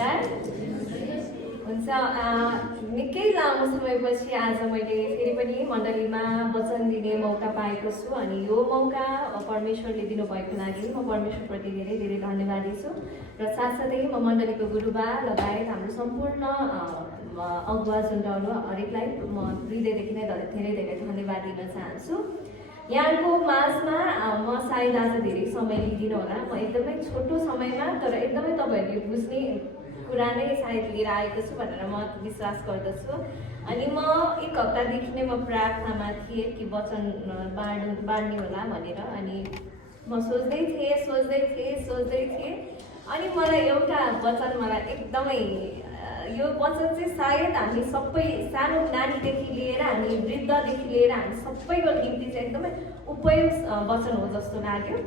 नमस्कार। हुन्छ, निकै लामो समयपछि आज मैले फेरि पनि मण्डलीमा वचन दिने मौका पाएको छु अनि यो मौका परमेश्वरले दिनुभएको लागि म परमेश्वरप्रति धेरै धेरै धन्यवादी छु र साथसाथै म मण्डलीको गुरुबा लगायत हाम्रो सम्पूर्ण अगुवा जुन्डाउनु हरेकलाई म हृदयदेखि नै धेरै धेरै धन्यवाद दिन चाहन्छु। यहाँको माझमा म सायद आज धेरै समय लिदिनँ होला, म एकदमै छोटो समयमा तर एकदमै तपाईँहरूले बुझ्ने कुरा नै सायद लिएर आएको छु भनेर म विश्वास गर्दछु। अनि म एक हप्तादेखि नै म प्रार्थनामा थिएँ कि वचन बाँड्ने होला भनेर। अनि म सोच्दै थिएँ अनि मलाई एउटा वचन मलाई एकदमै यो वचन चाहिँ सायद हामी सबै सानो नानीदेखि लिएर हामी वृद्धदेखि लिएर हामी सबैको निम्ति चाहिँ एकदमै उपयुक्त वचन हो जस्तो लाग्यो।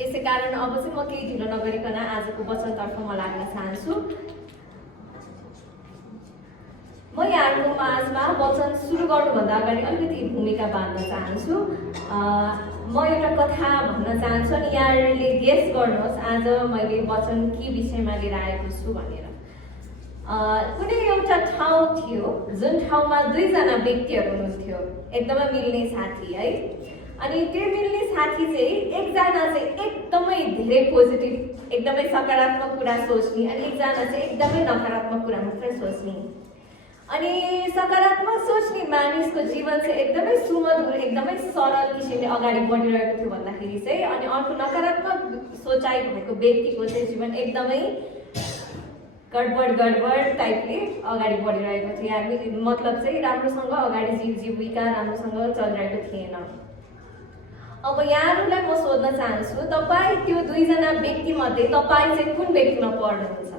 यसै कारण अब चाहिँ म केही ढिलो नगरिकन आजको वचनतर्फ म लाग्न चाहन्छु। म यहाँहरूको माझमा वचन सुरु गर्नुभन्दा अगाडि अलिकति भूमिका बाँध्न चाहन्छु। म एउटा कथा भन्न चाहन्छु अनि यहाँहरूले गेस गर्नुहोस् आज मैले वचन के विषयमा लिएर आएको छु भनेर। कुनै एउटा ठाउँ थियो जुन ठाउँमा दुईजना व्यक्तिहरू हुनुहुन्थ्यो, एकदमै मिल्ने साथी है। अनि त्यो मिल्ने साथी चाहिँ एकजना चाहिँ एकदमै धेरै पोजिटिभ एकदमै सकारात्मक कुरा सोच्ने अनि एकजना चाहिँ एकदमै नकारात्मक कुरा मात्रै सोच्ने। अनि सकारात्मक सोच्ने मानिसको जीवन चाहिँ एकदमै सुमधुर एकदमै सरल किसिमले अगाडि बढिरहेको थियो भन्दाखेरि चाहिँ अनि अर्को नकारात्मक सोचाइ भएको व्यक्तिको चाहिँ जीवन एकदमै गडबड टाइपले अगाडि बढिरहेको थियो। हामी मतलब चाहिँ राम्रोसँग अगाडि जीविका राम्रोसँग चलिरहेको थिएन। अब यहाँहरूलाई म सोध्न चाहन्छु, तपाईँ त्यो दुईजना व्यक्तिमध्ये तपाईँ चाहिँ कुन व्यक्तिमा पर्नुहुन्छ?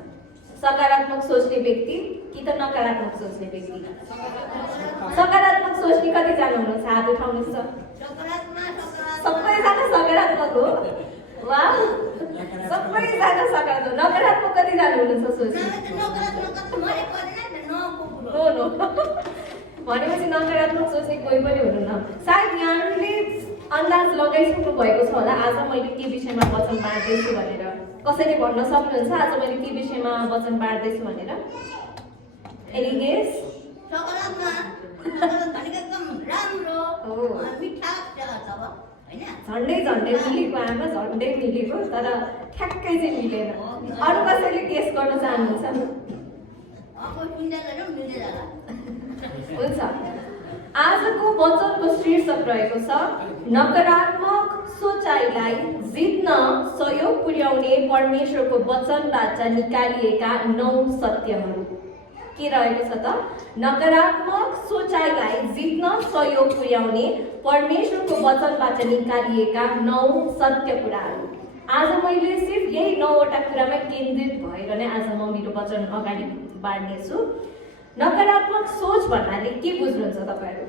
सकारात्मक सोच्ने व्यक्ति कि त नकारात्मक सोच्ने व्यक्ति? सकारात्मक सोच्ने कतिजना हुनुहुन्छ? हात उठाउनुहोस् त। सबैजना सकारात्मक हो? वाह, सबैजना सकारात्मक। नकारात्मक कतिजना हुनुहुन्छ सोच्ने? भनेपछि नकारात्मक सोच्ने कोही पनि हुनुहुन्न। सायद यहाँहरूले अन्दाज लगाइसक्नु भएको छ होला आज मैले के विषयमा वचन बाँड्दैछु भनेर। कसैले भन्न सक्नुहुन्छ आज मैले के विषयमा वचन बाँड्दैछु भनेर? Any guess? झन्डै मिलेको आमा, झन्डै मिलेको तर ठ्याक्कै चाहिँ मिलेन। अरू कसैले गेस गर्न चाहनुहुन्छ? हुन्छ, आजको वचनको शीर्षक रहेको छ नकारात्मक सोचाइलाई जित्न सहयोग पुर्याउने परमेश्वरको वचनबाट निकालिएका 9 सत्यहरू। के रहेको छ त? नकारात्मक सोचाइलाई जित्न सहयोग पुर्याउने परमेश्वरको वचनबाट निकालिएका 9 सत्य कुराहरू। आज मैले सिर्फ यही 9वटा कुरामा केन्द्रित भएर नै आज म मेरो वचन अगाडि बाँड्नेछु। नकारात्मक सोच भन्नाले के बुझ्नुहुन्छ तपाईँहरू?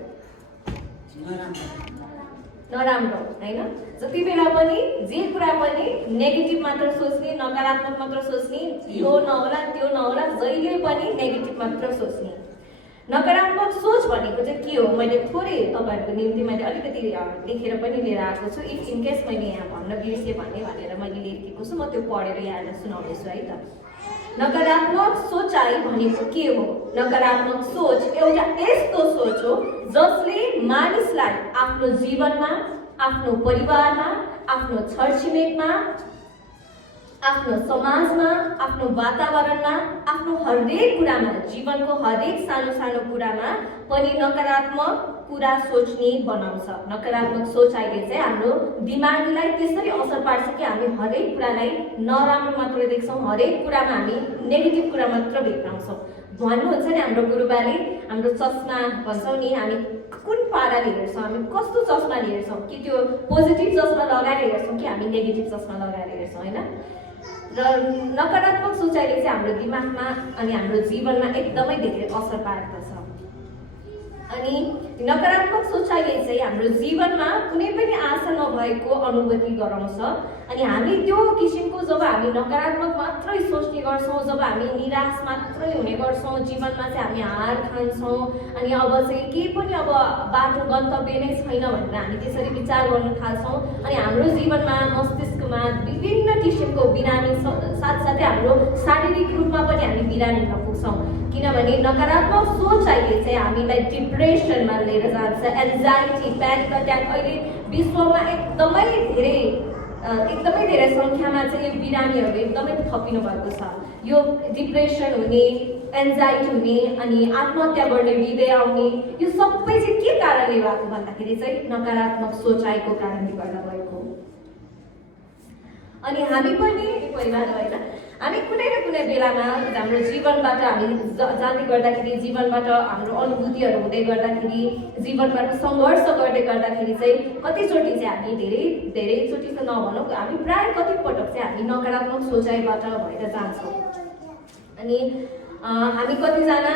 नराम्रो होइन? जति बेला पनि जे कुरा पनि नेगेटिभ मात्र सोच्ने, नकारात्मक मात्र सोच्ने, यो नहोला त्यो नहोला, जहिले पनि नेगेटिभ मात्र सोच्ने। नकारात्मक सोच भनेको चाहिँ के हो? मैले थोरै तपाईँहरूको निम्ति मैले अलिकति लेखेर पनि लिएर आएको छु। इफ इन केस मैले यहाँ भन्न बिर्सेँ भनेर मैले लेखेको छु, म त्यो पढेर यहाँलाई सुनाउँदैछु है त। नकारात्मक सोचाइ भनेको के हो? नकारात्मक सोच एउटा यस्तो सोच हो जसले मानिसलाई आफ्नो जीवनमा, आफ्नो परिवारमा, आफ्नो छरछिमेकमा, आफ्नो समाजमा, आफ्नो वातावरणमा, आफ्नो हरेक कुरामा, जीवनको हरेक सानो सानो कुरामा पनि नकारात्मक कुरा सोच्ने बनाउँछ। नकारात्मक सोचाइले चाहिँ हाम्रो दिमागलाई त्यसरी असर पार्छ कि हामी हरेक कुरालाई नराम्रो मात्र देख्छौँ, हरेक कुरामा हामी नेगेटिभ कुरा मात्र भेट्टाउँछौँ। भन्नुहुन्छ नि हाम्रो गुरुबाले, हाम्रो चस्मा भन्छौँ नि, हामी कुन पाराले हेर्छौँ, हामी कस्तो चस्माले हेर्छौँ, कि त्यो पोजिटिभ चस्मा लगाएर हेर्छौँ कि हामी नेगेटिभ चस्मा लगाएर हेर्छौँ होइन? र नकारात्मक सोचाइले चाहिँ हाम्रो दिमागमा अनि हाम्रो जीवनमा एकदमै धेरै असर पार्दछ। अनि नकारात्मक सोचाइले चाहिँ हाम्रो जीवनमा कुनै पनि आशा नभएको अनुभूति गराउँछ। अनि हामी त्यो किसिमको जब हामी नकारात्मक मात्रै सोच्ने गर्छौँ, जब हामी निराश मात्रै हुने गर्छौँ, जीवनमा चाहिँ हामी हार खान्छौँ अनि अब चाहिँ केही पनि अब बाटो गन्तव्य नै छैन भनेर हामी त्यसरी विचार गर्न थाल्छौँ अनि हाम्रो जीवनमा मस्तिष्क आफूमा विभिन्न किसिमको बिरामी साथसाथै हाम्रो शारीरिक रूपमा पनि हामी बिरामी हुन पुग्छौँ। किनभने नकारात्मक सोचाइले चाहिँ हामीलाई डिप्रेसनमा लिएर जान्छ। एन्जाइटी, प्यानिक अट्याक अहिले विश्वमा एकदमै धेरै सङ्ख्यामा चाहिँ यो बिरामीहरू एकदमै थपिनु भएको छ। यो डिप्रेसन हुने, एन्जाइटी हुने, अनि आत्महत्या गर्ने, हृदय आउने, यो सबै चाहिँ के कारणले भएको भन्दाखेरि चाहिँ नकारात्मक सोचाइको कारणले गर्दा भएको। अनि हामी पनि परिवार होइन, हामी कुनै न कुनै बेलामा हाम्रो जीवनबाट हामी जाँदै गर्दाखेरि, जीवनबाट हाम्रो अनुभूतिहरू हुँदै गर्दाखेरि, जीवनबाट सङ्घर्ष गर्दै गर्दाखेरि चाहिँ कतिचोटि चाहिँ हामी धेरैचोटि त नभनौँ, हामी प्रायः कतिपटक चाहिँ हामी नकारात्मक सोचाइबाट भएर जान्छौँ। अनि हामी कतिजना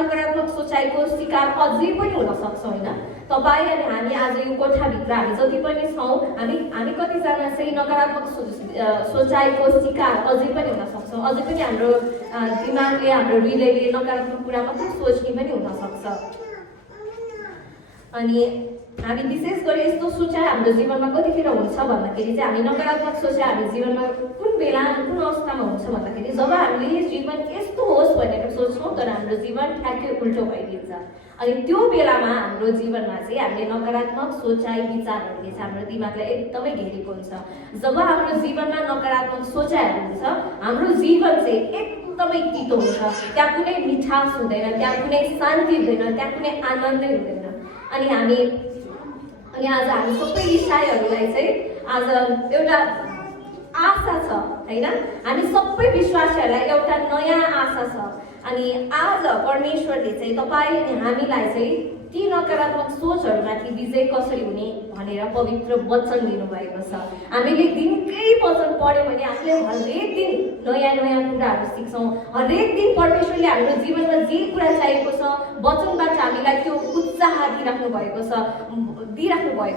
नकारात्मक सोचाइको शिकार अझै पनि हुन सक्छौँ होइन। तपाईँ अनि हामी आज यो कोठाभित्र हामी जति पनि छौँ, हामी कतिजना चाहिँ नकारात्मक सोचाइको शिकार अझै पनि हुन सक्छौँ। अझै पनि हाम्रो दिमागले, हाम्रो हृदयले नकारात्मक कुरा मात्रै सोच्ने पनि हुनसक्छ। अनि हामी विशेष गरी यस्तो सोचाइ हाम्रो जीवनमा कतिखेर हुन्छ भन्दाखेरि चाहिँ हामी नकारात्मक सोचाइ हाम्रो जीवनमा कुन बेला, कुन अवस्थामा हुन्छ भन्दाखेरि जब हामीले जीवन यस्तो होस् भनेर सोच्छौँ तर हाम्रो जीवन ठ्याक्कै उल्टो भइदिन्छ। अनि त्यो बेलामा हाम्रो जीवनमा चाहिँ हामीले नकारात्मक सोचाइ, विचारहरूले चाहिँ हाम्रो दिमागलाई एकदमै घेरेको हुन्छ। जब हाम्रो जीवनमा नकारात्मक सोचाइहरू हुन्छ, हाम्रो जीवन चाहिँ एकदमै तितो हुन्छ। त्यहाँ कुनै मिठास हुँदैन, त्यहाँ कुनै शान्ति हुँदैन, त्यहाँ कुनै आनन्दै हुँदैन। अनि आज हामी सबै इसाईहरूलाई चाहिँ आज एउटा आशा छ होइन। हामी सबै विश्वासीहरूलाई एउटा नयाँ आशा छ। अनि आज परमेश्वरले चाहिँ तपाईँ अनि हामीलाई चाहिँ ती नकारात्मक सोचहरूमाथि विजय कसरी हुने भनेर पवित्र वचन दिनुभएको छ। हामीले दिनकै वचन पढ्यौँ भने हामीले हरेक दिन नयाँ नयाँ कुराहरू सिक्छौँ। हरेक दिन परमेश्वरले हाम्रो जीवनमा जे कुरा चाहिएको छ वचनबाट हामीलाई त्यो उत्साह दिइराख्नु भएको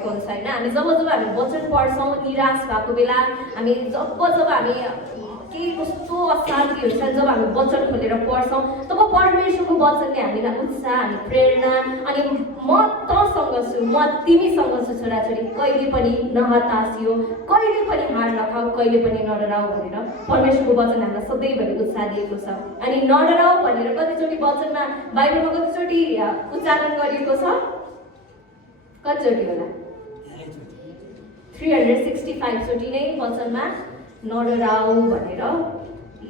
हुन्छ होइन। हामी जब हामी वचन पढ्छौँ, निराश भएको बेला, हामी जब हामी केही कस्तो अशान्ति हुन्छ, जब हामी वचन खोलेर पढ्छौँ तब परमेश्वरको वचनले हामीलाई उत्साह, हामी प्रेरणा, अनि म तँसँग छु, म तिमीसँग छु छोराछोरी, कहिले पनि नहतासियो, कहिले पनि हार नखाऊ, कहिले पनि नडराऊ भनेर परमेश्वरको वचन हामीलाई सधैँभरि उत्साह दिएको छ। अनि नडराऊ भनेर कतिचोटि वचनमा, बाइबलमा कतिचोटि उच्चारण गरिएको छ? कतिचोटि होला? 365 चोटि नै वचनमा नडराऊ भनेर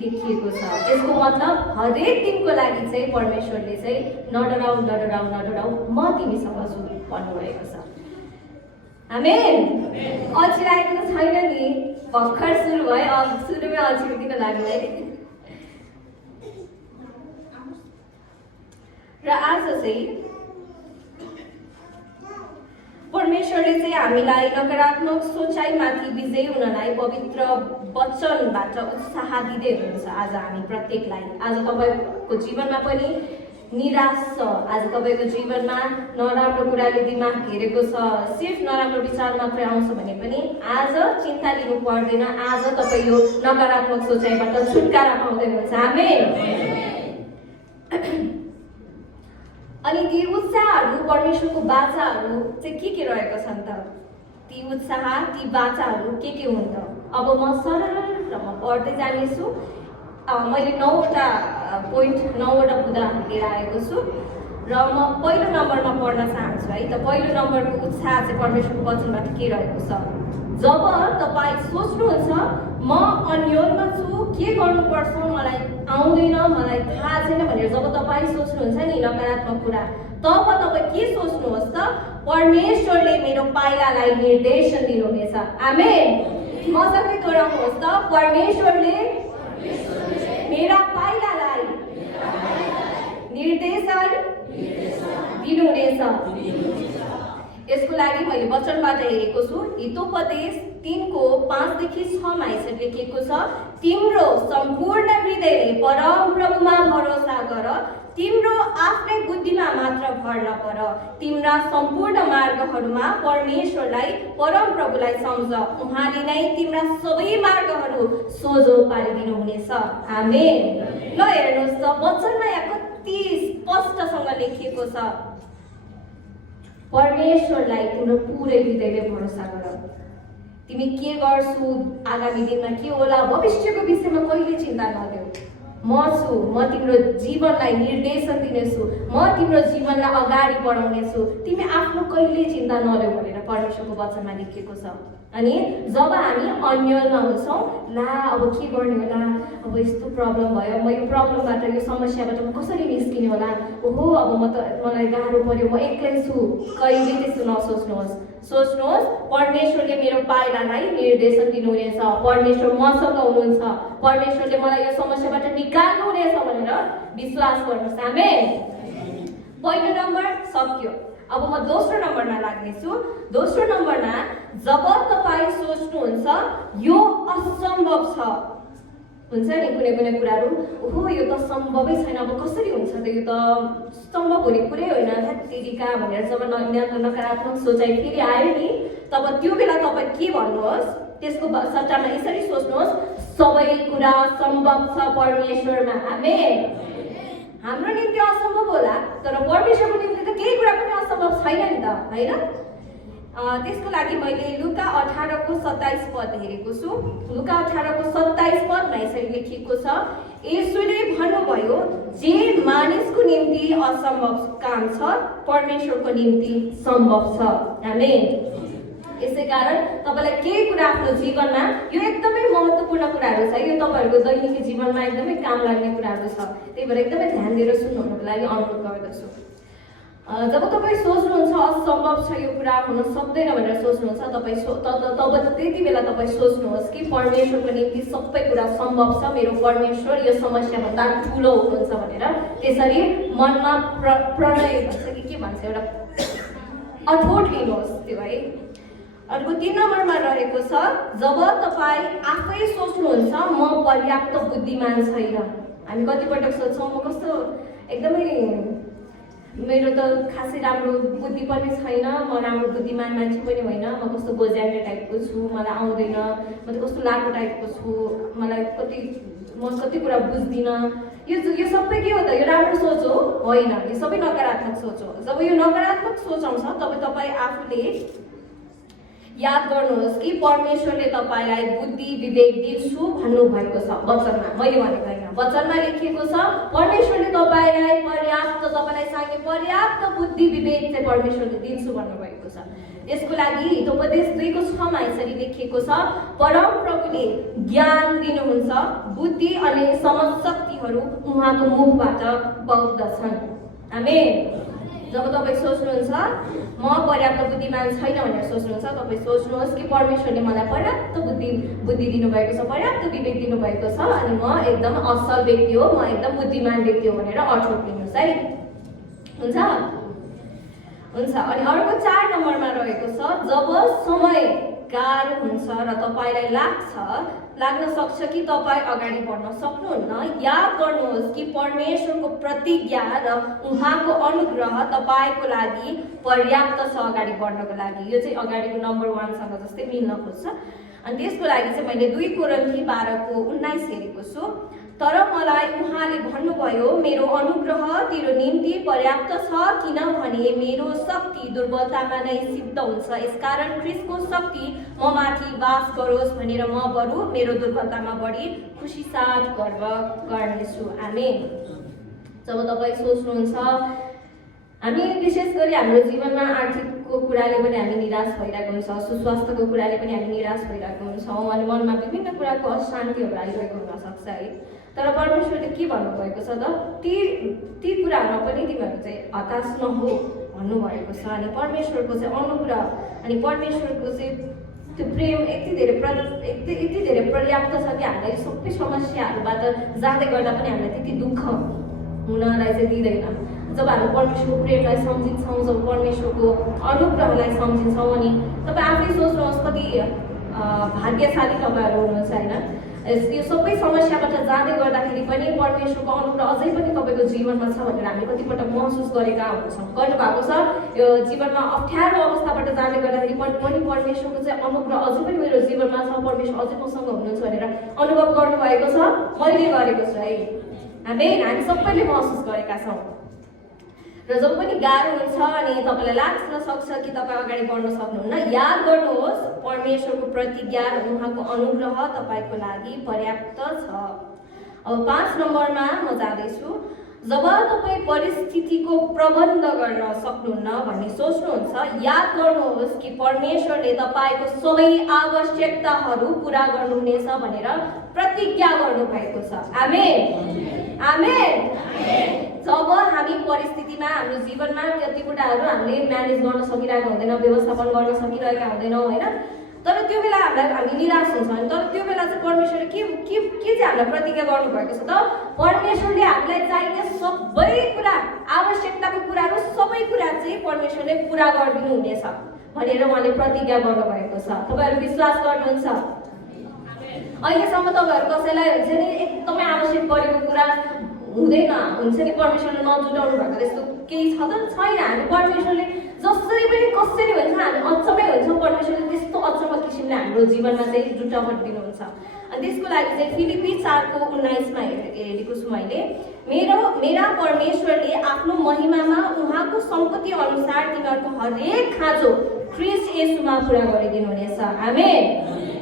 लेखिएको छ। यसको मतलब हरेक दिनको लागि चाहिँ परमेश्वरले चाहिँ नडराऊ नडराऊ नडराऊ, म तिमीसँग छु भन्नुभएको छ। आमेन। अल्छिरहेको त छैन नि, भर्खर सुरु भयो, अब सुरुमै अल्छी किन लाग्यो है। र आज चाहिँ परमेश्वरले चाहिँ हामीलाई नकारात्मक सोचाइमाथि विजयी हुनलाई पवित्र वचनबाट उत्साह दिँदै हुनुहुन्छ आज हामी प्रत्येकलाई। आज तपाईँको जीवनमा पनि निराश छ, आज तपाईँको जीवनमा नराम्रो कुराले दिमाग घेरेको छ, सिर्फ नराम्रो विचार मात्रै आउँछ भने पनि आज चिन्ता लिनु पर्दैन। आज तपाईँ यो नकारात्मक सोचाइबाट छुटकारा पाउँदै हुनुहुन्छ। आमेन। अनि ती उत्साहहरू, परमेश्वरको बाचाहरू चाहिँ के रहेका छन् त? ती उत्साह, ती बाचाहरू के हुन् त? अब म सरलमा पढ्दै जानेछु। मैले 9वटा पोइन्ट, 9वटा बुदाहरू लिएर आएको छु र म पहिलो नम्बरमा पढ्न चाहन्छु है। त पहिलो नम्बरको उत्साह चाहिँ परमेश्वरको वचनबाट के रहेको छ? जब तपाईँ सोच्नुहुन्छ म अन्योलमा छु, के गर्नुपर्छ मलाई आउँदैन, मलाई थाहा छैन भनेर जब तपाईँ सोच्नुहुन्छ नि नकारात्मक कुरा, तब तपाईँ के सोच्नुहोस् त? परमेश्वरले मेरो पाइलालाई निर्देशन दिनुहुनेछ। आमेन। मजाले दोहोऱ्याउनुहोस् त, परमेश्वरले मेरा पाइलालाई निर्देशन दिनुहुनेछ। यसको लागि मैले वचनबाट हेरेको छु। हितोपदेश 3:5-6 यसरी लेखिएको छ, तिम्रो सम्पूर्ण हृदयले परम प्रभुमा भरोसा गर, तिम्रो आफ्नै बुद्धिमा मात्र भर नपर, तिम्रा सम्पूर्ण मार्गहरूमा परमेश्वरलाई, परम प्रभुलाई सम्झ, उहाँले नै तिम्रा सबै मार्गहरू सोझो पारिदिनुहुनेछ। आमेन। ल हेर्नुहोस् त, वचनमा यहाँ कति स्पष्टसँग लेखिएको छ, परमेश्वरलाई तिम्रो पुरै हृदयले भरोसा गर, तिमी के गर्छु, आगामी दिनमा के होला, भविष्यको विषयमा कहिले चिन्ता नदेऊ। म छु, म तिम्रो जीवनलाई निर्देशन दिनेछु, म तिम्रो जीवनलाई अगाडि बढाउनेछु, तिमी आफ्नो कहिले चिन्ता नलेऊ भनेर परमेश्वरको वचनमा लेखिएको छ। अनि जब हामी अन्यलमा हुन्छौँ, ला अब के गर्ने होला, अब यस्तो प्रब्लम भयो, म यो प्रब्लमबाट यो समस्याबाट म कसरी निस्किने होला, ओहो अब मलाई गाह्रो पर्यो, म एक्लै छु, कहिले त्यस्तो नसोच्नुहोस्। सोच्नुहोस् परमेश्वरले मेरो पाइलालाई निर्देशन दिनुहुनेछ, परमेश्वर मसँग हुनुहुन्छ, परमेश्वरले मलाई यो समस्याबाट निकाल्नुहुनेछ भनेर विश्वास गर्नुहोस्। आमेन। पहिलो नम्बर सक्यो। अब म दोस्रो नम्बरमा लाग्नेछु। दोस्रो नम्बरमा जब तपाईँ सोच्नुहुन्छ यो असम्भव छ, हुन्छ नि कुनै कुराहरू, ओहो यो त सम्भवै छैन, अब कसरी हुन्छ त, यो त सम्भव हुने कुरै होइन, ह्यात्तेरिका भनेर जब नकारात्मक सोचाइ फेरि आयो नि, तब त्यो बेला तपाईँ के भन्नुहोस्, त्यसको सट्टामा यसरी सोच्नुहोस्, सबै कुरा सम्भव छ परमेश्वरमा। आमेन। हाम्रो निम्ति असम्भव होला, तर परमेश्वरको निम्ति त केही कुरा पनि असम्भव छैन नि त, होइन? त्यसको लागि मैले लुका 18को 27 पद हेरेको छु। लुका 18को 27 पदमा यसरी लेखिएको छ, येशूले भन्नुभयो, जे मानिसको निम्ति असम्भव काम छ परमेश्वरको निम्ति सम्भव छ। आमेन। यसै कारण तपाईँलाई केही कुरा आफ्नो जीवनमा, यो एकदमै महत्त्वपूर्ण कुराहरू छ, यो तपाईँहरूको दैनिक जीवनमा एकदमै काम लाग्ने कुराहरू छ, त्यही भएर एकदमै ध्यान दिएर सुन्नुको लागि अनुरोध गर्दछु। जब तपाईँ सोच्नुहुन्छ असम्भव छ, यो कुरा हुन सक्दैन भनेर सोच्नुहुन्छ, तब त्यति बेला तपाईँ सोच्नुहोस् कि परमेश्वरको निम्ति सबै कुरा सम्भव छ, मेरो परमेश्वर यो समस्याभन्दा ठुलो हुनुहुन्छ भनेर त्यसरी मनमा प्रणय भन्छ कि के भन्छ, एउटा अठोट लिनुहोस् त्यो है। अर्को 3 नम्बरमा रहेको छ, जब तपाईँ आफै सोच्नुहुन्छ म पर्याप्त बुद्धिमान छैन। हामी कतिपटक सोच्छौँ म कस्तो एकदमै मेरो त खासै राम्रो बुद्धि पनि छैन, म राम्रो बुद्धिमान मान्छे पनि होइन, म कस्तो गोज्याउने टाइपको छु, मलाई आउँदैन, म त कस्तो लाटो टाइपको छु, मलाई म कति कुरा बुझ्दिनँ। यो सबै के हो त, यो राम्रो सोच हो? होइन, यो सबै नकारात्मक सोच हो। जब यो नकारात्मक सोच आउँछ तब तपाईँ आफूले याद गर्नुहोस् कि परमेश्वरले तपाईँलाई बुद्धि विवेक दिन्छु भन्नुभएको छ वचनमा, मैले भनेको होइन, वचनमा लेखिएको छ परमेश्वरले तपाईँलाई तपाईँलाई चाहिने पर्याप्त बुद्धि विवेक चाहिँ परमेश्वरले दिन्छु भन्नुभएको छ। यसको लागि हितोपदेश 2:6मा यसरी लेखिएको छ, परम प्रभुले ज्ञान दिनुहुन्छ, बुद्धि अनि समझ शक्तिहरू उहाँको मुखबाट बग्दछन्। आमेन। जब तपाईँ सोच्नुहुन्छ म पर्याप्त बुद्धिमान छैन भनेर सोच्नुहुन्छ, तपाईँ सोच्नुहोस् कि परमेश्वरले मलाई पर्याप्त बुद्धि दिनुभएको छ, पर्याप्त विवेक दिनुभएको छ, अनि म एकदम असल व्यक्ति हो, म एकदम बुद्धिमान व्यक्ति हो भनेर अठोट लिनुहोस् है। हुन्छ। अनि अर्को 4 नम्बरमा रहेको छ, जब समय गाह्रो हुन्छ र तपाईँलाई लाग्न सक्छ कि तपाईँ अगाडि बढ्न सक्नुहुन्न, याद गर्नुहोस् कि परमेश्वरको प्रतिज्ञा र उहाँको अनुग्रह तपाईँको लागि पर्याप्त छ अगाडि बढ्नको लागि। यो चाहिँ अगाडिको नम्बर 1 सँग जस्तै मिल्न खोज्छ। अनि त्यसको लागि चाहिँ मैले 2 कोरिन्थी 12:19 हेरेको छु, तर मलाई उहाँले भन्नुभयो, मेरो अनुग्रह तेरो निम्ति पर्याप्त छ, किनभने मेरो शक्ति दुर्बलतामा नै सिद्ध हुन्छ। यसकारण ख्रीष्टको शक्ति म माथि वास गरोस् भनेर म बरु मेरो दुर्बलतामा बढी खुसी साथ गर्व गर्नेछु। आमेन। जब तपाईँ सोच्नुहुन्छ, हामी विशेष गरी हाम्रो जीवनमा आर्थिकको कुराले पनि हामी निराश भइरहेको हुन्छ, सुस्वास्थ्यको कुराले पनि हामी निराश भइरहेको हुन्छौँ, अनि मनमा विभिन्न कुराको अशान्तिहरू आइरहेको हुनसक्छ है। तर परमेश्वरले के भन्नुभएको छ त, ती कुराहरूमा पनि तिमीहरू चाहिँ हताश नहो भन्नुभएको छ। अनि परमेश्वरको चाहिँ अनुग्रह अनि परमेश्वरको चाहिँ त्यो प्रेम यति धेरै पर्याप्त छ कि हामीलाई सबै समस्याहरूबाट जाँदै गर्दा पनि हामीलाई त्यति दुःख हुनलाई चाहिँ दिँदैन। जब हामी परमेश्वरको प्रेमलाई सम्झिन्छौँ, जब परमेश्वरको अनुग्रहलाई सम्झिन्छौँ, अनि तपाईँ आफै सोच्नुहोस् कति भाग्यशाली तपाईँहरू हुनुहुन्छ होइन। यो सबै समस्याबाट जाँदै गर्दाखेरि पनि परमेश्वरको अनुग्रह अझै पनि तपाईँको जीवनमा छ भनेर हामी कतिपटक महसुस गर्नुभएको छ। यो जीवनमा अप्ठ्यारो अवस्थाबाट जाँदै गर्दाखेरि पनि परमेश्वरको चाहिँ अनुग्रह अझै पनि मेरो जीवनमा छ, परमेश्वर अझै मसँग हुनुहुन्छ भनेर अनुभव गर्नुभएको छ, मैले गरेको छु है। हामी सबैले महसुस गरेका छौँ। र जब पनि गाह्रो हुन्छ अनि तपाईँलाई लाग्न सक्छ कि तपाईँ अगाडि बढ्न सक्नुहुन्न, याद गर्नुहोस् परमेश्वरको प्रतिज्ञा र उहाँको अनुग्रह तपाईँको लागि पर्याप्त छ। अब 5 नम्बरमा म जाँदैछु। जब तपाईँ परिस्थितिको प्रबन्ध गर्न सक्नुहुन्न भन्ने सोच्नुहुन्छ, याद गर्नुहोस् कि परमेश्वरले तपाईँको सबै आवश्यकताहरू पुरा गर्नुहुनेछ भनेर प्रतिज्ञा गर्नुभएको छ। आमेन, आमेन। जब हामी परिस्थितिमा हाम्रो जीवनमा कति कुराहरू हामीले म्यानेज गर्न सकिरहेको हुँदैन, व्यवस्थापन गर्न सकिरहेका हुँदैनौँ होइन, तर त्यो बेला हामी निराश हुन्छ। अनि तर त्यो बेला चाहिँ परमेश्वरले के चाहिँ हामीलाई प्रतिज्ञा गर्नुभएको छ त, परमेश्वरले हामीलाई चाहिने सबै कुरा, आवश्यकताको कुराहरू सबै कुरा चाहिँ परमेश्वरले पुरा गरिदिनु हुनेछ भनेर उहाँले प्रतिज्ञा गर्नुभएको छ। तपाईँहरू विश्वास गर्नुहुन्छ? अहिलेसम्म तपाईँहरू कसैलाई हुन्छ नि एकदमै आवश्यक परेको कुरा हुँदैन, हुन्छ नि परमेश्वरले नजुटाउनु भएको त्यस्तो केही छ त छैन। हामी परमेश्वरले जसरी पनि कसरी हुन्छ हामी अचम्मै हुन्छ, परमेश्वरले त्यस्तो अचम्म किसिमले हाम्रो जीवनमा चाहिँ जुटाइदिनुहुन्छ। अनि त्यसको लागि चाहिँ फिलिपी 4:19 हेरेको छु मैले। मेरा परमेश्वरले आफ्नो महिमामा उहाँको सम्पत्ति अनुसार तिमीहरूको हरेक खाँचो ख्रीष्ट येशूमा पुरा गरिदिनु हुनेछ। आमेन।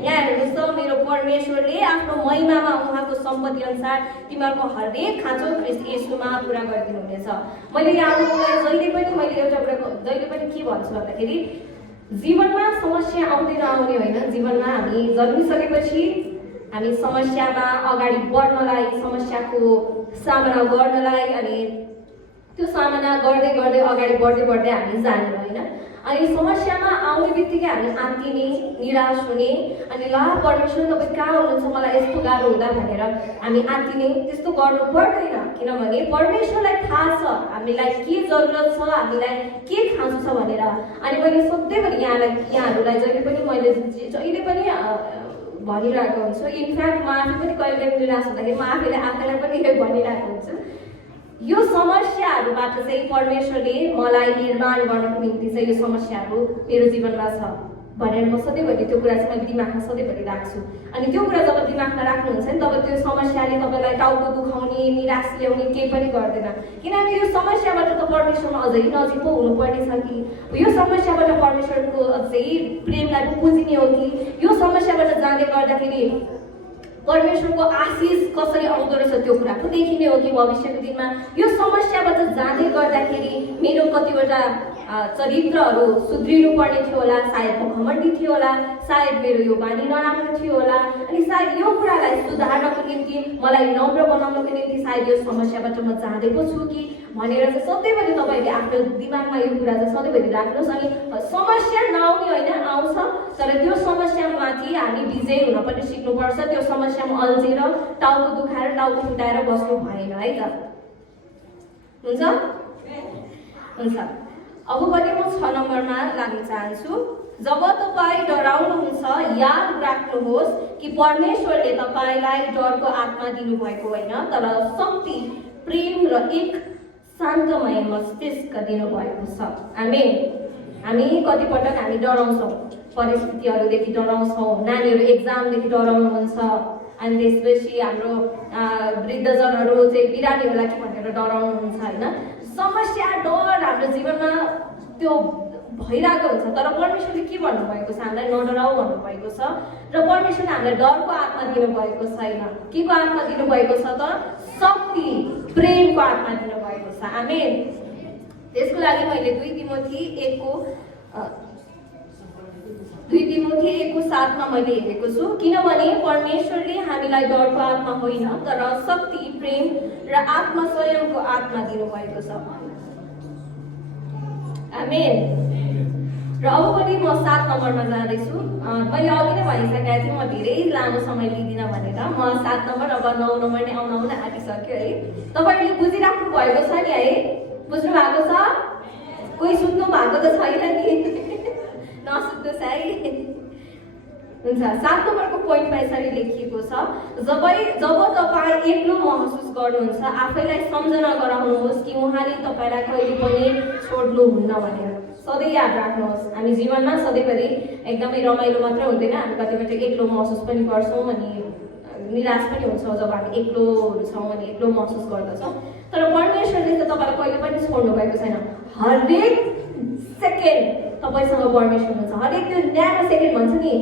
यहाँ हेर्नुहोस् त, मेरो परमेश्वरले आफ्नो महिमामा उहाँको सम्पत्ति अनुसार तिमीहरूको हरेक खाँचो ख्रीष्ट येशूमा पुरा गरिदिनु हुनेछ। मैले यहाँ जहिले पनि एउटा कुरा जहिले पनि के भन्छु भन्दाखेरि, जीवनमा समस्या आउँदै नआउने होइन, जीवनमा हामी जन्मिसकेपछि हामी समस्यामा अगाडि बढ्नलाई, समस्याको सामना गर्नलाई, अनि त्यो सामना गर्दै गर्दै अगाडि बढ्दै हामी जाने होइन। अनि समस्यामा आउने बित्तिकै हामी आत्तिने, निराश हुने, अनि ल परमेश्वर तपाईँ कहाँ हुनुहुन्छ, मलाई यस्तो गाह्रो हुँदा भनेर हामी आत्तिने, त्यस्तो गर्नु पर्दैन। किनभने परमेश्वरलाई थाहा छ हामीलाई के जरुरत छ, हामीलाई के खाँचो छ भनेर। अनि मैले सधैँभरि यहाँहरूलाई जहिले पनि भनिरहेको हुन्छु। इनफ्याक्ट म आफै पनि कहिले कहिले निराश हुँदाखेरि म आफैलाई पनि भनिरहेको हुन्छु, यो समस्याहरूबाट चाहिँ परमेश्वरले मलाई निर्माण गर्नको निम्ति चाहिँ यो समस्याहरू मेरो जीवनमा छ भनेर म सधैँभरि त्यो कुरा चाहिँ मैले दिमागमा सधैँभरि राख्छु। अनि त्यो कुरा जब दिमागमा राख्नुहुन्छ नि, तब त्यो समस्याले तपाईँलाई टाउको दुखाउने, निराश ल्याउने केही पनि गर्दैन। किनभने यो समस्याबाट त परमेश्वरमा अझै नजिक पो हुनुपर्ने छ कि, यो समस्याबाट परमेश्वरको अझै प्रेमलाई पो बुझिने हो कि, यो समस्याबाट जाँदै गर्दाखेरि परमेश्वरको आशिष कसरी आउँदो रहेछ त्यो कुरा पो देखिने हो कि भविष्यको दिनमा। यो समस्याबाट जाँदै गर्दाखेरि मेरो कतिवटा चरित्रहरू सुध्रिनु पर्ने थियो होला, सायद म घमण्डी थियो होला, सायद मेरो यो बानी नराम्रो थियो होला, अनि सायद यो कुरालाई सुधार्नको निम्ति, मलाई नम्र बनाउनको निम्ति सायद यो समस्याबाट म जाँदैको छु कि भनेर चाहिँ सधैँभरि तपाईँहरूले आफ्नो दिमागमा यो कुरा चाहिँ सधैँभरि राख्नुहोस्। अनि समस्या नआउने होइन, आउँछ, तर त्यो समस्यामाथि हामी विजय हुन पनि सिक्नुपर्छ। त्यो समस्यामा अल्झेर टाउको दुखाएर टाउको फुटाएर बस्नु भएन है त। हुन्छ हुन्छ। अब पनि म 6 नम्बरमा लाग्न चाहन्छु। जब तपाईँ डराउनुहुन्छ, याद राख्नुहोस् कि परमेश्वरले तपाईँलाई डरको आत्मा दिनुभएको होइन, तर शक्ति, प्रेम र एक शान्तमय मस्तिष्क दिनुभएको छ। आमेन। हामी कतिपटक हामी डराउँछौँ, परिस्थितिहरूदेखि डराउँछौँ, नानीहरू एक्जामदेखि डराउनुहुन्छ, अनि त्यसपछि हाम्रो वृद्धजनहरू चाहिँ बिरामी होला कि भनेर डराउनुहुन्छ होइन। समस्या, डर हाम्रो जीवनमा त्यो भइरहेको हुन्छ, तर परमेश्वरले के भन्नुभएको छ, हामीलाई नडराऊ भन्नुभएको छ। र परमेश्वरले हामीलाई डरको आत्मा दिनुभएको छैन, के को आत्मा दिनुभएको छ त, शक्ति, प्रेमको आत्मा दिनुभएको छ। आमेन। त्यसको लागि मैले 2 तिमोथी 1:7 मैले हेरेको छु। किनभने परमेश्वरले हामीलाई डरको आत्मा होइन, तर शक्ति, प्रेम र आत्मसंयमको आत्मा दिनुभएको छ। आमेन। र अब पनि म 7 नम्बरमा जाँदैछु। मैले अघि नै भनिसकेको थिएँ म धेरै लामो समय लिँदिनँ भनेर। म 7 नम्बर, अब 9 नम्बर नै आउन आँटिसक्यो है। तपाईँहरूले बुझिराख्नु भएको छ नि है, बुझ्नु भएको छ? कोही सुन्नु भएको त छैन नि? नसुन्नुहोस् है। हुन्छ। 7 नम्बरको पोइन्टमा यसरी लेखिएको छ, जब तपाईँ एक्लो महसुस गर्नुहुन्छ, आफैलाई सम्झना गराउनुहोस् कि उहाँले तपाईँलाई कहिले पनि छोड्नुहुन्न भनेर। सधैँ याद राख्नुहोस्, हामी जीवनमा सधैँभरि एकदमै रमाइलो मात्र हुँदैन, हामी कतिपटक एक्लो महसुस पनि गर्छौँ, अनि निराश पनि हुन्छौँ जब हामी एक्लो हुन्छौँ अनि एक्लो महसुस गर्दछौँ। तर परमेश्वरले त तपाईँलाई कहिले पनि छोड्नु भएको छैन। हरेक सेकेन्ड तपाईँसँग परमेश्वर हुन्छ। हरेक त्यो न्यानो सेकेन्ड भन्छ नि,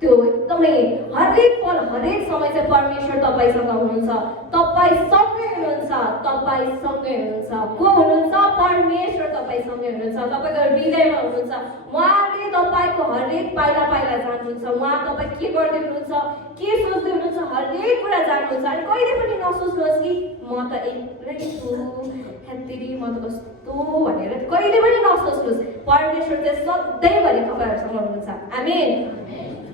त्यो एकदमै हरेक पल हरेक समय चाहिँ परमेश्वर तपाईँसँग हुनुहुन्छ, तपाईँसँगै हुनुहुन्छ, तपाईँसँगै हुनुहुन्छ। को हुनुहुन्छ? परमेश्वर तपाईँसँगै हुनुहुन्छ, तपाईँको हृदयमा हुनुहुन्छ। उहाँले तपाईँको हरेक पाइला पाइला जान्नुहुन्छ। उहाँ तपाईँ के गर्दै हुनुहुन्छ, के सोच्दै हुनुहुन्छ, हरेक कुरा जान्नुहुन्छ। अनि कहिले पनि नसोच्नुहोस् कि म त एक्लै छु, हेत्तेरी म त कस्तो भनेर कहिले पनि नसोच्नुहोस्। परमेश्वर चाहिँ सधैँभरि तपाईँहरूसँग हुनुहुन्छ। आमेन।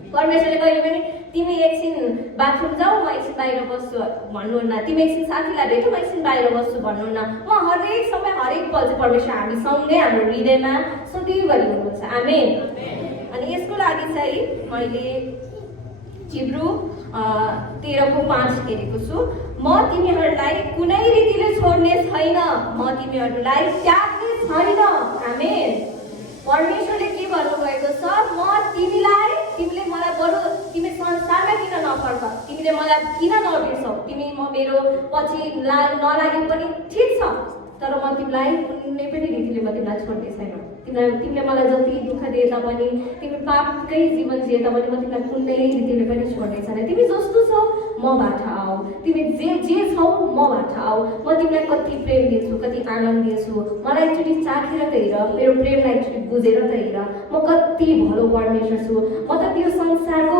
परमेश्वरले कहिले पनि तिमी एकछिन बाथरुम जाऊ म एकछिन बाहिर बस्छु भन्नुहुन्न, तिमी एकछिन साथीलाई भेटौँ म एकछिन बाहिर बस्छु भन्नुहुन्न। उहाँ हरेक समय हरेक पल चाहिँ परमेश्वर हामीसँगै हाम्रो हृदयमा सधैँभरि हुनुहुन्छ। आमेन। अनि यसको लागि चाहिँ मैले हिब्रू 13:5 हेरेको छु। म तिमीहरूलाई कुनै रीतिले छोड्ने छैन, म तिमीहरूलाई त्याग्ने छैन। आमेन। परमेश्वरले के भन्नुभएको छ? म तिमीले मलाई बरु तिमी संसारमा किन नफर्क, तिमीले मलाई किन नबिर्सौ, तिमी म मेरो पछि नलागे पनि ठिक छ, तर म तिमीलाई कुनै पनि रीतिले म तिमीलाई छोड्ने छैन। तिमीले मलाई जति दुःख दिए तापनि, तिमी पापकै जीवन जिए तापनि म तिमीलाई कुनै रीतिले पनि छोड्ने छैन। तिमी जस्तो छौ मबाट आऊ, तिमी जे छौ मबाट आऊ। म तिमीलाई कति प्रेम दिन्छु, कति आनन्द दिन्छु। मलाई एकचोटि चाखेर त हेर, मेरो प्रेमलाई एकचोटि बुझेर त हेर, म कति भलो परमेश्वर छु। म त त्यो संसारको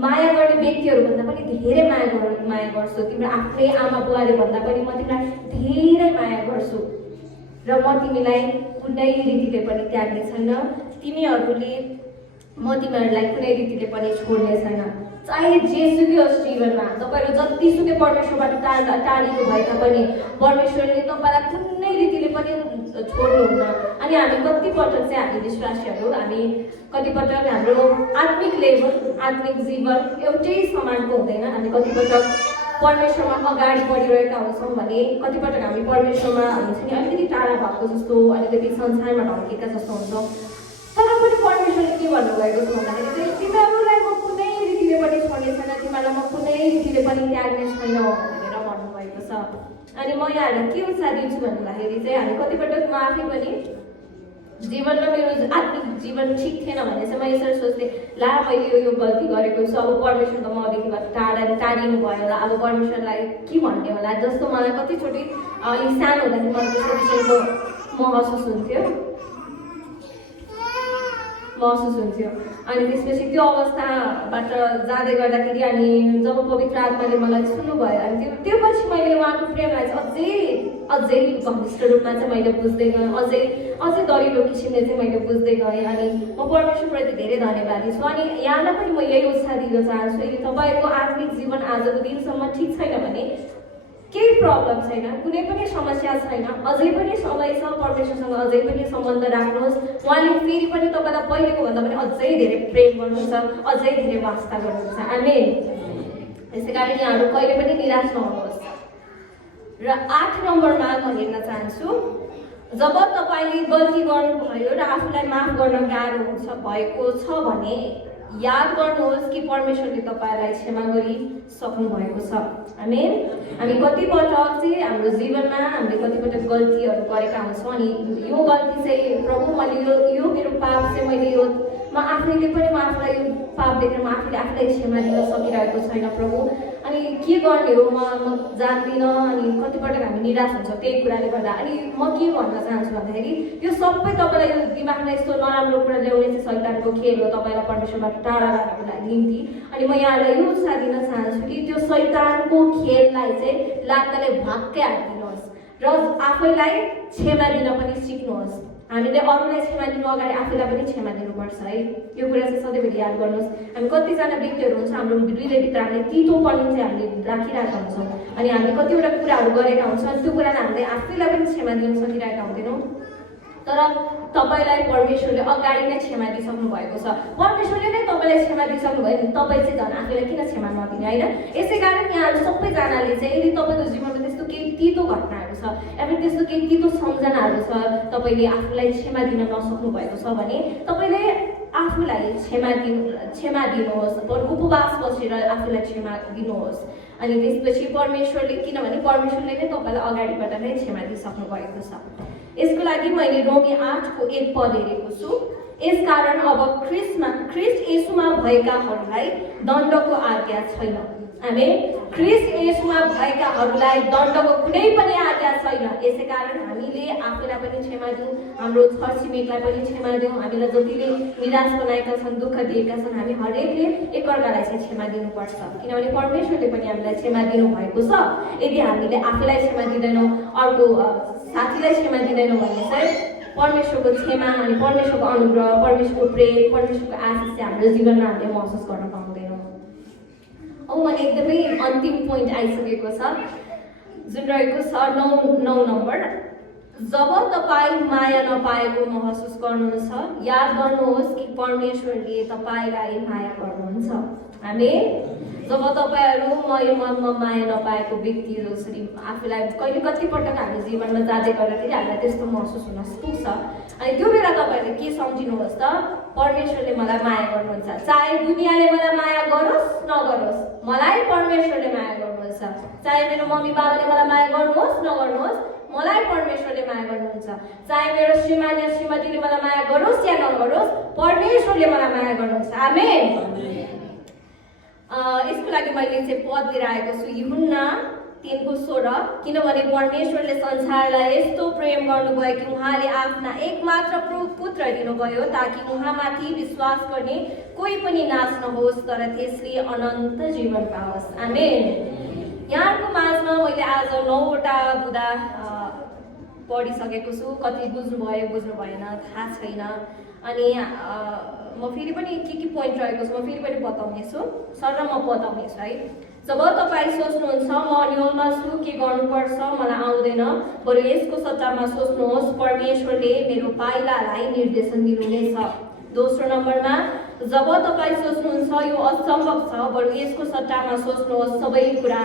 माया गर्ने व्यक्तिहरूभन्दा पनि धेरै माया गर्छु। तिम्रो आफ्नै आमा बुवाले भन्दा पनि म तिमीलाई धेरै माया गर्छु र म तिमीलाई कुनै रीतिले पनि त्याग्ने छैन। म तिमीहरूलाई कुनै रीतिले पनि छोड्ने छैन। चाहे जेसुकै होस् जीवनमा, तपाईँहरू जतिसुकै परमेश्वरबाट टाढिएको भए तापनि परमेश्वरले तपाईँलाई कुनै रीतिले पनि छोड्नुहुन्न। अनि हामी कतिपटक चाहिँ हामी विश्वासीहरू कतिपटक हाम्रो आत्मिक लेभल, आत्मिक जीवन एउटै समानको हुँदैन। हामी कतिपटक परमेश्वरमा अगाडि बढिरहेका हुन्छौँ भने कतिपटक हामी परमेश्वरमा हुन्छ नि अलिकति टाढा भएको जस्तो, अलिकति संसारमा ढल्केका जस्तो हुन्छौँ। तर पनि परमेश्वरले के भन्नुभएको छ भन्दाखेरि चाहिँ तिमीहरूलाई म कुनै रीतिले पनि छोड्ने छैन, तिमीहरूलाई म कुनै रीतिले पनि त्याग्ने छैन भनेर भन्नुभएको छ। अनि म यहाँहरूलाई के उत्साह दिन्छु भन्दाखेरि चाहिँ हामी कतिपटक म आफै पनि जीवनमा मेरो आत्मिक जीवन ठिक थिएन भने चाहिँ म यसरी सोच्थेँ, ला मैले यो गल्ती गरेको छु, अब परमेश्वर त मदेखिबाट टाढिनु भयो होला, अब परमेश्वरलाई के भन्ने होला जस्तो मलाई कतिचोटि अलिक सानो हुँदाखेरि मलाई त्यस्तो किसिमको महसुस हुन्थ्यो। अनि त्यसपछि त्यो अवस्थाबाट जाँदै गर्दाखेरि अनि जब पवित्र आत्माले मलाई छुनुभयो अनि त्यो पछि मैले उहाँको प्रेमलाई चाहिँ अझै घनिष्ठ रूपमा चाहिँ मैले बुझ्दै गएँ, अझै दरिलो किसिमले चाहिँ मैले बुझ्दै गएँ। अनि म परमेश्वरप्रति धेरै धन्यवादी छु। अनि यहाँलाई पनि म यही उत्साह दिन चाहन्छु, यदि तपाईँको आत्मिक जीवन आजको दिनसम्म ठिक छैन भने केही प्रब्लम छैन, कुनै पनि समस्या छैन, अझै पनि समय छ, परमेश्वरसँग अझै पनि सम्बन्ध राख्नुहोस्। उहाँले फेरि पनि तपाईँलाई पहिलेको भन्दा पनि अझै धेरै प्रेम गर्नुहुन्छ, अझै धेरै वास्ता गर्नुहुन्छ। आमेन। त्यसै कारण यहाँहरू कहिले पनि निराश नहुनुहोस्। र 8 नम्बरमा म हेर्न चाहन्छु, जब तपाईँले गल्ती गर्नुभयो र आफूलाई माफ गर्न गाह्रो भएको छ भने याद गर्नुहोस् कि परमेश्वरले तपाईँलाई क्षमा गरिसक्नु भएको छ। आमेन। हामी कतिपटक चाहिँ हाम्रो जीवनमा हामीले कतिपटक गल्तीहरू गरेका हुन्छौँ अनि यो गल्ती चाहिँ प्रभु मैले यो मेरो पाप चाहिँ मैले म आफैले पनि म आफूलाई यो पाप देखेर म आफूलाई क्षमा दिन सकिरहेको छैन प्रभु, अनि के गर्ने हो म जान्दिनँ। अनि कतिपटक हामी निराश हुन्छौँ त्यही कुराले गर्दा। अनि म के भन्न चाहन्छु भन्दाखेरि यो सबै तपाईँलाई यो दिमागमा यस्तो नराम्रो कुरा ल्याउने चाहिँ शैतानको खेल हो, तपाईँलाई परमेश्वरबाट टाढा राख्नको निम्ति। अनि म यहाँलाई यो उत्साह दिन चाहन्छु कि त्यो शैतानको खेललाई चाहिँ लात्ताले भत्कै हालिदिनुहोस् र आफैलाई क्षमा दिन पनि सिक्नुहोस्। हामीले अरूलाई क्षमा दिनु अगाडि आफैलाई पनि क्षमा दिनुपर्छ है। यो कुरा चाहिँ सधैँभरि याद गर्नुहोस्। हामी कतिजना व्यक्तिहरू हुन्छ हाम्रो हृदयभित्र हामीले तितोपन चाहिँ हामीले राखिरहेका हुन्छौँ अनि हामीले कतिवटा कुराहरू गरेका हुन्छौँ अनि त्यो कुरालाई हामीले आफैलाई पनि क्षमा दिन सकिरहेका हुँदैनौँ। तर तपाईँलाई परमेश्वरले अगाडि नै क्षमा दिइसक्नु भएको छ। परमेश्वरले नै तपाईँलाई क्षमा दिइसक्नु भयो भने तपाईँ चाहिँ झन् आफैलाई किन क्षमा नदिने होइन। यसै कारण यहाँहरू सबैजनाले चाहिँ यदि तपाईँको जीवनमा त्यस्तो केही तितो घटनाहरू छ या फिर त्यस्तो केही तितो सम्झनाहरू छ, तपाईँले आफूलाई क्षमा दिन नसक्नु भएको छ भने तपाईँले आफूलाई क्षमा दिनुहोस्, उपवास बसेर आफूलाई क्षमा दिनुहोस्। अनि त्यसपछि परमेश्वरले, किनभने परमेश्वरले नै तपाईँलाई अगाडिबाट नै क्षमा दिइसक्नु भएको छ। यसको लागि मैले रोमी 8:1 हेरेको छु। यसकारण अब ख्रिस्ट येशूमा भएकाहरूलाई दण्डको आज्ञा छैन। आमेन। ख्रिस्ट येशूमा भएकाहरूलाई दण्डको कुनै पनि आज्ञा छैन। यसैकारण हामीले आफूलाई पनि क्षमा दिउँ, हाम्रो छरछिमेकलाई पनि क्षमा दिउँ। हामीलाई जतिले निराश बनाएका छन्, दुःख दिएका छन्, हामी हरेकले एकअर्कालाई चाहिँ क्षमा दिनुपर्छ, किनभने परमेश्वरले पनि हामीलाई क्षमा दिनुभएको छ। यदि हामीले आफूलाई क्षमा दिँदैनौँ, अर्को साथीलाई क्षमा दिँदैनौँ भने चाहिँ परमेश्वरको क्षमा अनि परमेश्वरको अनुग्रह, परमेश्वरको प्रेम, परमेश्वरको आशिष चाहिँ हाम्रो जीवनमा हामीले महसुस गर्न पाउँदैनौँ। अब मैले एकदमै अन्तिम पोइन्ट आइसकेको छ, जुन रहेको छ 9 नम्बर। जब तपाईँ माया नपाएको महसुस गर्नुहुन्छ, याद गर्नुहोस् कि परमेश्वरले तपाईँलाई माया गर्नुहुन्छ। आमेन। जब तपाईँहरू मनमा माया नपाएको व्यक्ति जसरी आफूलाई कतिपटक हाम्रो जीवनमा जाँदै गर्दाखेरि हामीलाई त्यस्तो महसुस हुन पुग्छ। अनि त्यो बेला तपाईँहरूले के सम्झिनुहोस् त, परमेश्वरले मलाई माया गर्नुहुन्छ। चाहे दुनियाँले मलाई माया गरोस् नगरोस्, मलाई परमेश्वरले माया गर्नुहुन्छ। चाहे मेरो मम्मी बाबाले मलाई माया गर्नुहोस् नगर्नुहोस्, मलाई परमेश्वरले माया गर्नुहुन्छ। चाहे मेरो श्रीमान या श्रीमतीले मलाई माया गरोस् या नगरोस्, परमेश्वरले मलाई माया गर्नुहुन्छ। आमेन। यसको लागि मैले चाहिँ पद लिएर आएको छु, यूहन्ना 3:16। किनभने परमेश्वरले संसारलाई यस्तो प्रेम गर्नुभयो कि उहाँले आफ्ना एकमात्र पुत्र दिनुभयो, ताकि उहाँमाथि विश्वास गर्ने कोही पनि नाश नहोस्, तर त्यसले अनन्त जीवन पाओस्। आमेन। यहाँको माझमा मैले आज 9वटा बुँदा पढिसकेको छु। कति बुझ्नुभयो बुझ्नु भएन थाहा छैन। अनि म फेरि पनि के पोइन्ट रहेको छ म फेरि पनि बताउनेछु, सर म बताउनेछु है। जब तपाईँ सोच्नुहुन्छ म अन्यलमा छु, के गर्नुपर्छ मलाई आउँदैन, बरु यसको सट्टामा सोच्नुहोस् परमेश्वरले मेरो पाइलालाई निर्देशन दिनुहुनेछ। दोस्रो नम्बरमा, जब तपाईँ सोच्नुहुन्छ यो असम्भव छ, बरु यसको सट्टामा सोच्नुहोस् सबै कुरा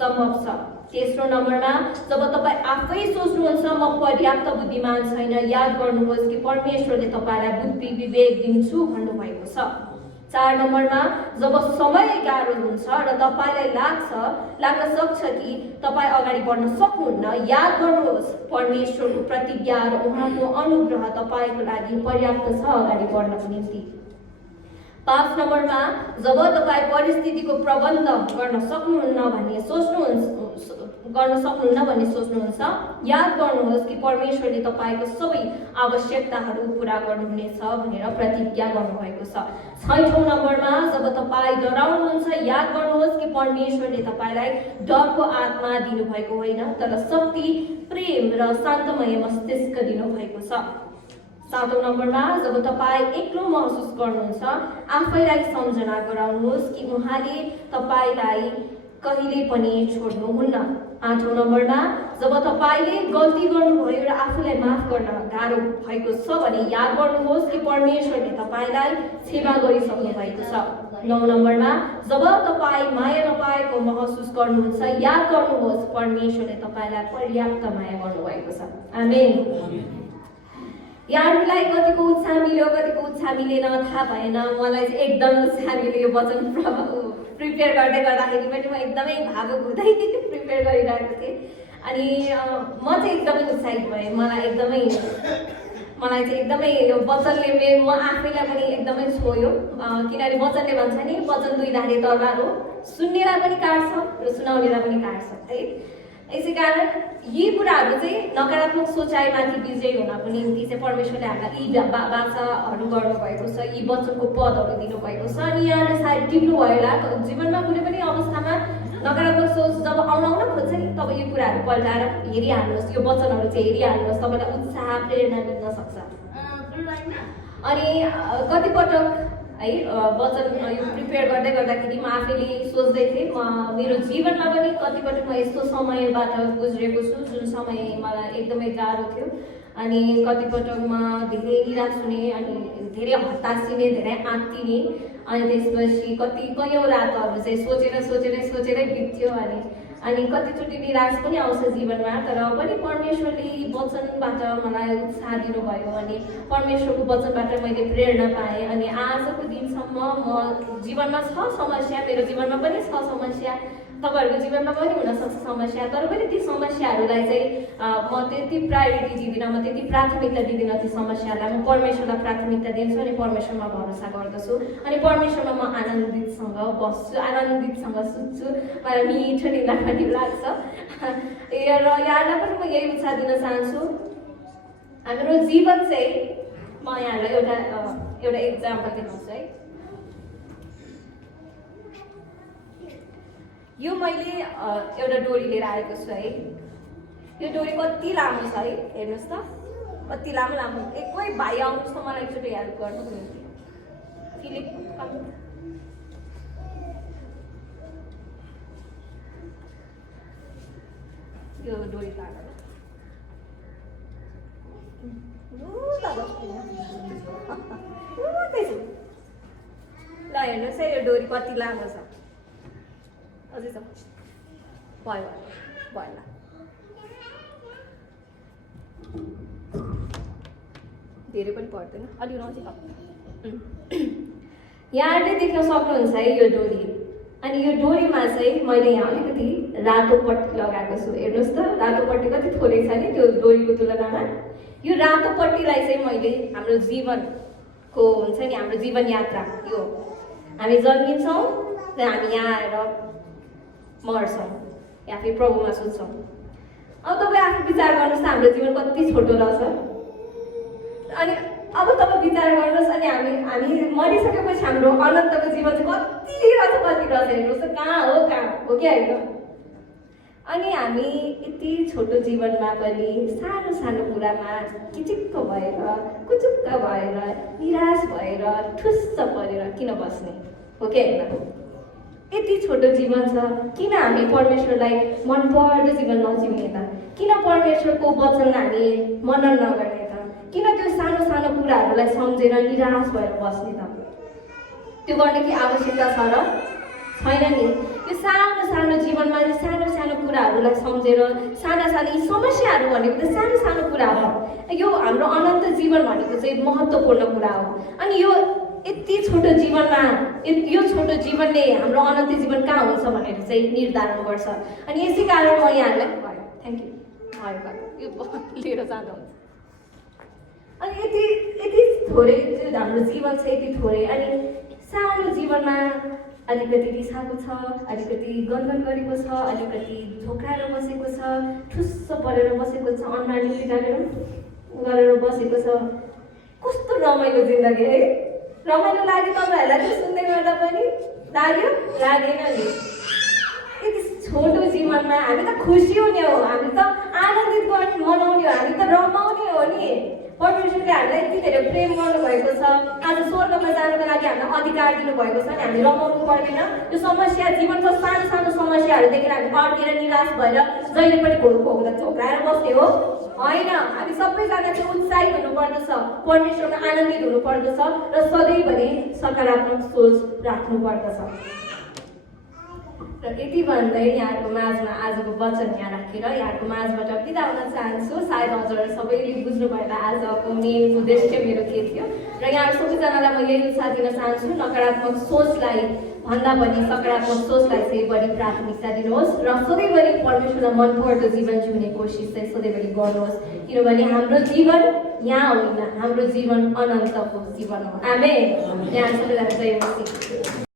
सम्भव छ। तेस्रो नम्बरमा, जब तपाईँ आफै सोच्नुहुन्छ म पर्याप्त बुद्धिमान छैन, याद गर्नुहोस् कि परमेश्वरले तपाईँलाई बुद्धि विवेक दिन्छु भन्नुभएको छ। 4 नम्बरमा, जब समय गाह्रो हुन्छ र तपाईँलाई लाग्न सक्छ कि तपाईँ अगाडि बढ्न सक्नुहुन्न, याद गर्नुहोस् परमेश्वरको प्रतिज्ञा र उहाँको अनुग्रह तपाईँको लागि पर्याप्त छ अगाडि बढ्नको निम्ति। 5 नम्बरमा, जब तपाईँ परिस्थितिको प्रबन्ध गर्न सक्नुहुन्न भन्ने सोच्नुहुन्छ, याद गर्नुहोस् कि परमेश्वरले तपाईँको सबै आवश्यकताहरू पुरा गर्नुहुनेछ भनेर प्रतिज्ञा गर्नुभएको छ। 6औं नम्बरमा, जब तपाईँ डराउनुहुन्छ, याद गर्नुहोस् कि परमेश्वरले तपाईँलाई डरको आत्मा दिनुभएको होइन, तर शक्ति, प्रेम र शान्तमय मस्तिष्क दिनुभएको छ। 7औं नम्बरमा, जब तपाईँ एक्लो महसुस गर्नुहुन्छ, आफैलाई सम्झना गराउनुहोस् कि उहाँले तपाईँलाई कहिले पनि छोड्नुहुन्न। 8औं नम्बरमा, जब तपाईँले गल्ती गर्नुभयो र आफूलाई माफ गर्न गाह्रो भएको छ भने याद गर्नुहोस् कि परमेश्वरले तपाईँलाई क्षमा गरिसक्नु भएको छ। 9 नम्बरमा, जब तपाईँ माया नपाएको महसुस गर्नुहुन्छ, याद गर्नुहोस् परमेश्वरले तपाईँलाई पर्याप्त माया गर्नुभएको छ। आमेन। यहाँहरूलाई कतिको उत्साह मिल्यो कतिको उत्साह मिलेन थाहा भएन। मलाई चाहिँ एकदम उत्साह मिल्यो यो वचन प्रिपेयर गर्दै गर्दाखेरि पनि म एकदमै भावुक हुँदै प्रिपेयर गरिरहेको थिएँ। अनि म चाहिँ एकदमै उत्साहित भएँ। मलाई चाहिँ एकदमै यो वचनले म आफैलाई पनि एकदमै छोयो, किनभने वचनले भन्छ नि वचन 2 धारे तरबार हो, सुन्नेलाई पनि काट्छ र सुनाउनेलाई पनि काट्छ है। यसै कारण यी कुराहरू चाहिँ नकारात्मक सोचाइमाथि विजय हुनको निम्ति चाहिँ परमेश्वरले हामीलाई यी बाचाहरू गर्नुभएको छ, यी वचनको पदहरू दिनुभएको छ। अनि यहाँले सायद टिप्नुभयो होला, जीवनमा कुनै पनि अवस्थामा नकारात्मक सोच जब आउन खोज्छ नि, तब यो कुराहरू पल्टाएर हेरिहाल्नुहोस्, यो वचनहरू चाहिँ हेरिहाल्नुहोस्, तपाईँलाई उत्साह प्रेरणा मिल्न सक्छ। अनि कतिपटक है वचन यो प्रिपेयर गर्दै गर्दाखेरि म आफैले सोच्दै थिएँ, मेरो जीवनमा पनि कतिपटक म यस्तो समयबाट गुज्रेको छु जुन समय मलाई एकदमै गाह्रो थियो। अनि कतिपटक म धेरै निराश हुने, अनि धेरै हतासिने, धेरै आत्तिने, अनि त्यसपछि कयौँ रातहरू चाहिँ सोचेरै बित्थ्यो। अनि अनि कतिचोटि निराश पनि आउँछ जीवनमा, तर पनि परमेश्वरले वचनबाट मलाई उत्साह दिनुभयो अनि परमेश्वरको वचनबाट मैले प्रेरणा पाएँ। अनि आजको दिनसम्म म जीवनमा छ समस्या, मेरो जीवनमा पनि छ समस्या, तपाईँहरूको जीवनमा पनि हुनसक्छ समस्या, तर पनि ती समस्याहरूलाई चाहिँ म त्यति प्रायोरिटी दिँदिनँ, म त्यति प्राथमिकता दिँदिनँ ती समस्यालाई। म परमेश्वरलाई प्राथमिकता दिन्छु अनि परमेश्वरमा भरोसा गर्दछु अनि परमेश्वरमा म आनन्दितसँग बस्छु, आनन्दितसँग सुत्छु, मलाई मिठो निद्रा पनि लाग्छ। र यहाँलाई पनि म यही उत्साह दिन चाहन्छु। हाम्रो जीवन चाहिँ, म यहाँलाई एउटा इक्जाम्पल दिन्छु है। यो मैले एउटा डोरी लिएर आएको छु है। यो डोरी कति लामो छ है, हेर्नुहोस् त, कति लामो लामो। कोही भाइ आउनुहोस् त मलाई एकचोटि हेल्प गर्नुको निम्ति। फिलिप यो डोरी तानेर ल हेर्नुहोस् है, यो डोरी कति लामो छ। अझै छ, भयो भयो ल, धेरै पनि पर्दैन, अलि नजिक। यहाँले देख्न सक्नुहुन्छ है यो डोरी। अनि यो डोरीमा चाहिँ मैले यहाँ अलिकति रातो पट्टी लगाएको छु, हेर्नुहोस् त, रातो पट्टी कति थोरै छ नि त्यो डोरीको तुलनामा। यो रातो पट्टीलाई चाहिँ मैले हाम्रो जीवनको हुन्छ नि, हाम्रो जीवन यात्रा, यो हामी जन्मिन्छौँ र हामी यहाँ आएर मर्छौँ या फेरि प्रभुमा सुत्छौँ। अब तपाईँ आफू विचार गर्नुहोस् त, हाम्रो जीवन कति छोटो रहेछ। अनि अब तपाईँ विचार गर्नुहोस्, अनि हामी मरिसकेपछि हाम्रो अनन्तको जीवन चाहिँ कति रहेछ हेर्नुहोस् त, कहाँ हो कि होइन। अनि हामी यति छोटो जीवनमा पनि सानो सानो कुरामा किचिक्क भएर, कुचुक्क भएर, निराश भएर, ठुस्स परेर किन बस्ने हो कि होइन। यति छोटो जीवन छ, किन हामी परमेश्वरलाई मनपर्दो जीवन नजिउने त? किन परमेश्वरको वचन हामी मनन नगर्ने त? किन त्यो सानो सानो कुराहरूलाई सम्झेर निराश भएर बस्ने त? त्यो गर्ने कि आवश्यकता छ र छैन नि? यो सानो सानो जीवनमा सानो सानो कुराहरूलाई सम्झेर, साना सानो यी समस्याहरू भनेको त सानो सानो कुरा हो। यो हाम्रो अनन्त जीवन भनेको चाहिँ महत्त्वपूर्ण कुरा हो। अनि यो यति छोटो जीवनमा, यो छोटो जीवनले हाम्रो अनन्त जीवन कहाँ हुन्छ भनेर चाहिँ निर्धारण गर्छ। अनि यसै कारण म यहाँलाई भयो, थ्याङ्क यू, भयो यो लिएर जाँदा हुन्छ। अनि यति थोरै हाम्रो जीवन छ, यति थोरै। अनि सानो जीवनमा अलिकति रिसाएको छ, अलिकति गनगन गरेको छ, अलिकति झोक्राएर बसेको छ, ठुस्स परेर बसेको छ, अनुहार निम्ति गरेर बसेको छ। कस्तो रमाइलो जिन्दगी है, रमाइलो लाग्यो तपाईँहरूलाई त्यो सुन्दै गर्दा पनि? लाग्यो? लागेन नि? यति छोटो जीवनमा हामी त खुसी हुने हो, हामी त आनन्दित गर्ने मनाउने हो, हामी त रमाउने हो नि। परमेश्वरले हामीलाई यति धेरै प्रेम गर्नुभएको छ, आज स्वर्गमा जानुको लागि हामीलाई अधिकार दिनुभएको छ नि, हामी रमाउनु पर्दैन। यो समस्या, जीवनको सानो सानो समस्याहरू देखेर हामी अड्केर निराश भएर जहिले पनि घोक्दा झोक्राएर बस्ने हो होइन। हामी सबैजना चाहिँ उत्साहित हुनुपर्दछ, परमेश्वरमा आनन्दित हुनुपर्दछ र सधैँभरि सकारात्मक सोच राख्नुपर्दछ। र यति भन्दै यहाँहरूको माझमा आजको वचन यहाँ राखेर यहाँहरूको माझबाट बिदा हुन चाहन्छु। सायद हजुरहरू सबैले बुझ्नु भएन आजको मेन उद्देश्य मेरो के थियो। र यहाँहरू सबैजनालाई म यही उत्साह दिन चाहन्छु, नकारात्मक सोचलाई भन्दा पनि सकारात्मक सोचलाई चाहिँ बढी प्राथमिकता दिनुहोस् र सधैँभरि परमेश्वरलाई मनपर्दो जीवन जिउने कोसिस चाहिँ सधैँभरि गर्नुहोस्। किनभने हाम्रो जीवन यहाँ होइन, हाम्रो जीवन अनन्तको जीवन हो। आमेन। यहाँ सबैलाई जय मसीह।